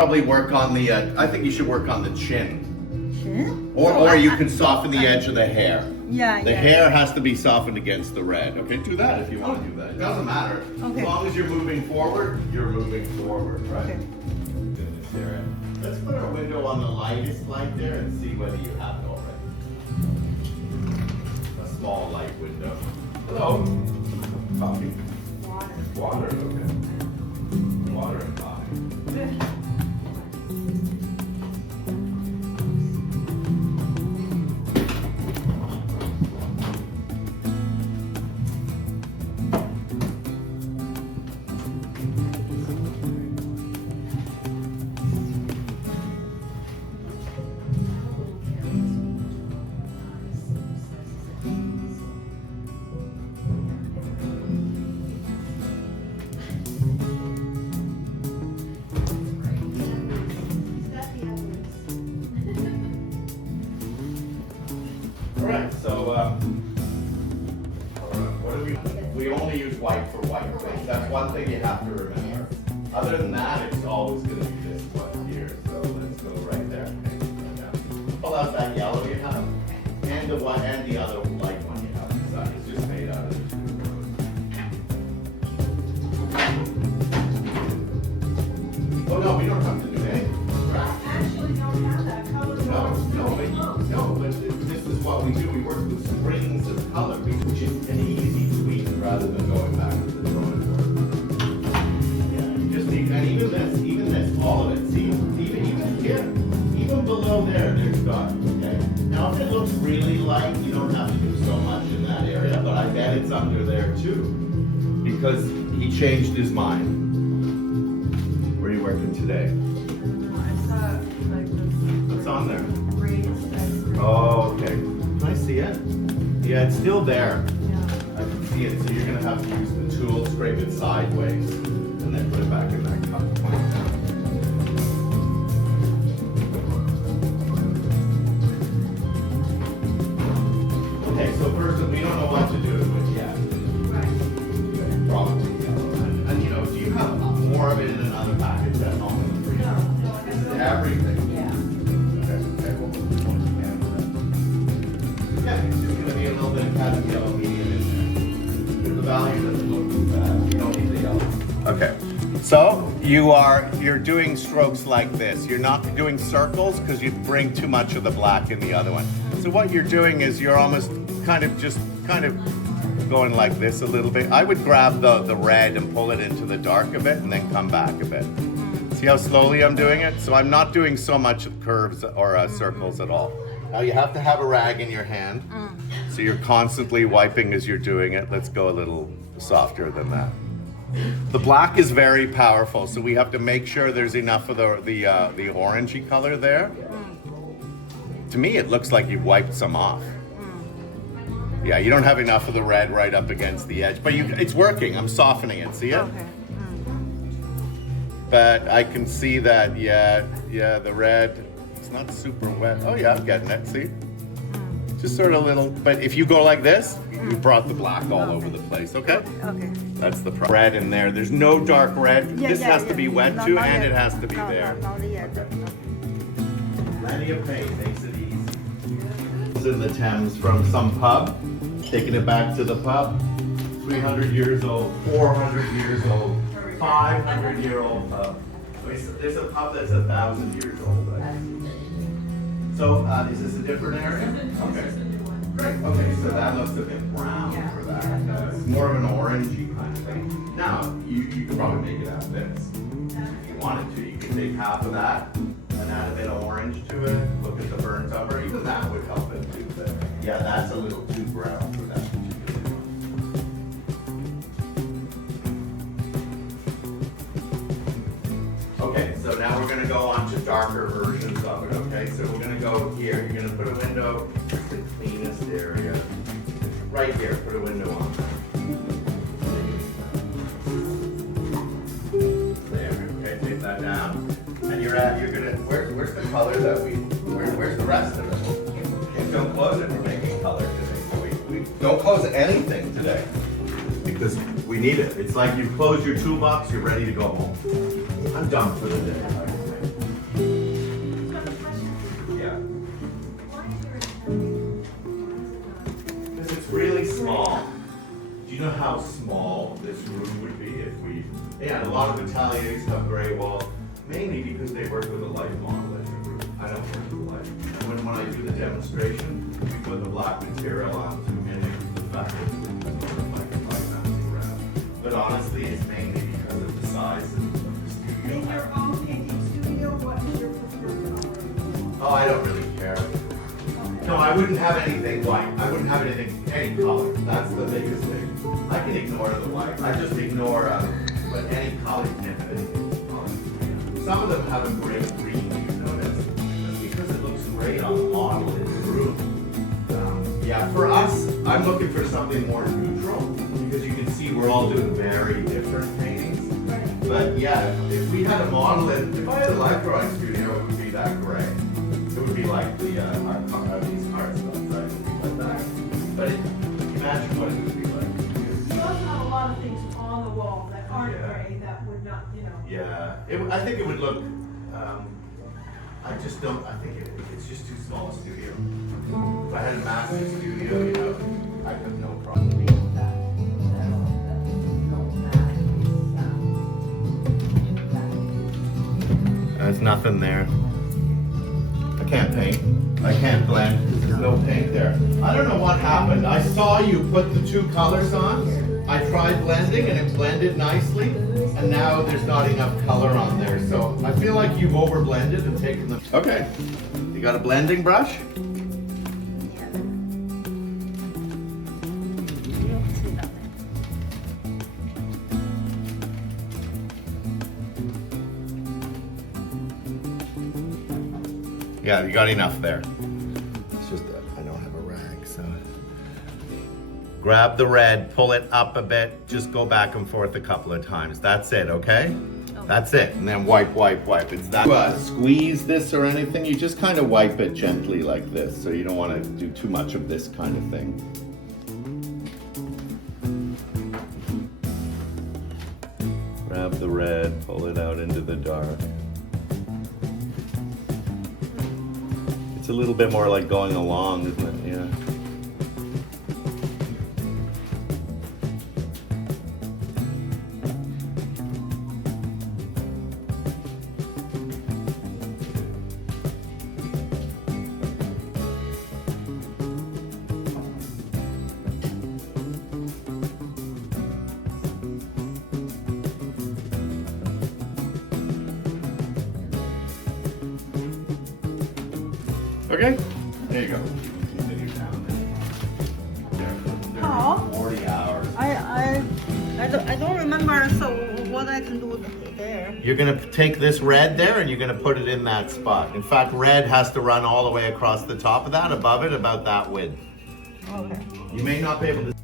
Probably work on the, I think you should work on the chin. Chin? Or you can soften the edge of the hair. Yeah, The hair has to be softened against the red. Okay, do that if you want to do that. It doesn't matter. Okay. As long as you're moving forward, right? Okay. Goodness, Sarah. Let's put our window on the lightest light there and see whether you have it already. A small light window. Hello. Coffee. Water, okay. Water and coffee. Alright, so what do we only use white for white face. That's one thing you have to remember. Other than that, it's always going to be this one here. So let's go right there. Pull out that yellow you have, and the one and the other light one you have inside. It's just made out of the two. Oh no, we don't have to do anything. Actually don't have that color. But this is what we do. We work with strings of color, which is an easy tweak rather than going back to the drawing board. Yeah, you just need, and even this, all of it. See, even here, even below there, there's dark. Okay. Now, if it looks really light, you don't have to do so much in that area. But I bet it's under there too, because he changed his mind. Where are you working today? I saw like this. What's on there? Raised. Oh, okay. Can I see it? Yeah, it's still there. Yeah. I can see it. So you're going to have to use the tool, scrape it sideways, and then put it back in that cup. Okay, so first, we don't know what to do with it yet. Right. Probably yellow. And you know, do you have more of it in another package at home? No, I This is guess. everything. Yeah. Okay, well, yeah, it's just gonna be a little bit of kind of yellow medium in there. The value doesn't look too bad. You don't need the yellow. Okay. So you're doing strokes like this. You're not doing circles because you bring too much of the black in the other one. So what you're doing is you're almost kind of going like this a little bit. I would grab the red and pull it into the dark a bit and then come back a bit. See how slowly I'm doing it? So I'm not doing so much of curves or circles at all. Now you have to have a rag in your hand. So you're constantly wiping as you're doing it. Let's go a little softer than that. The black is very powerful, so we have to make sure there's enough of the orangey color there. To me, it looks like you've wiped some off. Yeah, you don't have enough of the red right up against the edge, but it's working. I'm softening it. See it? Okay. But I can see that, yeah, the red, it's not super wet. Oh yeah, I'm getting it, see? Just sort of little, but if you go like this, you brought the black all over the place, okay? Okay. That's the red in there. There's no dark red. This has to be wet too, and it has to be there. Not yet. Plenty of paint makes it easy. It's in the Thames from some pub, taking it back to the pub. 300 years old, 400 years old, 500-year-old pub. There's a pub that's 1,000 years old. Right? So is this a different area? Okay. Great. Okay, so that looks a bit brown for that. It's more of an orangey kind of thing. Now, you could probably make it out of this. If you wanted to, you could take half of that and add a bit of orange to it. Look at the burnt umber. Even that would help it too. But yeah, that's a little too brown for that. Okay, so now we're going to go on to darker versions of it, okay? So we're going to go here. You're going to put a window, it's the cleanest area. Right here, put a window on there. Okay, take that down. And you're going to, where's the color that where's the rest of it? Okay, don't close it, we're making color today. So we don't close anything today because we need it. It's like you close your toolbox, you're ready to go home. I'm done for the day. ateliers have gray walls, mainly because they work with a light model in the group. I don't work with light. And when I do the demonstration, we put the black material on to mimic the fact that it's sort of like a fancy wrap. But honestly, it's mainly because of the size of the studio. In your own painting studio, what is your preferred color? Oh, I don't really care. No, I wouldn't have anything white. I wouldn't have anything, any color. That's the biggest thing. I can ignore the white. I just ignore but any color you can have anything. Some of them have a great green, you notice. That's because it looks great on the model in the room. Yeah, for us, I'm looking for something more neutral because you can see we're all doing very different paintings. But yeah, if we had a model and if I had a life drawing studio, it would be that gray. It would be like the these card stuff, right? It would be like that. But imagine what it would be like. You also have a lot of things on the wall that aren't gray that would not, you know. Yeah, I think it would look. I just don't. I think it's just too small a studio. If I had a massive studio, you know, I have no problem. There's nothing there. I can't paint. I can't blend. There's no paint there. I don't know what happened. I saw you put the two colors on. I tried blending and it blended nicely. And now there's not enough color on there. So I feel like you've over blended and taken the... Okay. You got a blending brush? Yeah, you got enough there. It's just that I don't have a rag, so. Grab the red, pull it up a bit, just go back and forth a couple of times. That's it, okay? That's it, and then wipe, wipe, wipe. It's that. Squeeze this or anything, you just kind of wipe it gently like this, so you don't want to do too much of this kind of thing. Grab the red, pull it out into the dark. It's a little bit more like going along, isn't it? Yeah. Okay, there you go. Continue down there. Oh. 40 hours. I don't remember, so what I can do there. You're gonna take this red there and you're gonna put it in that spot. In fact, red has to run all the way across the top of that, above it, about that width. Okay. You may not be able to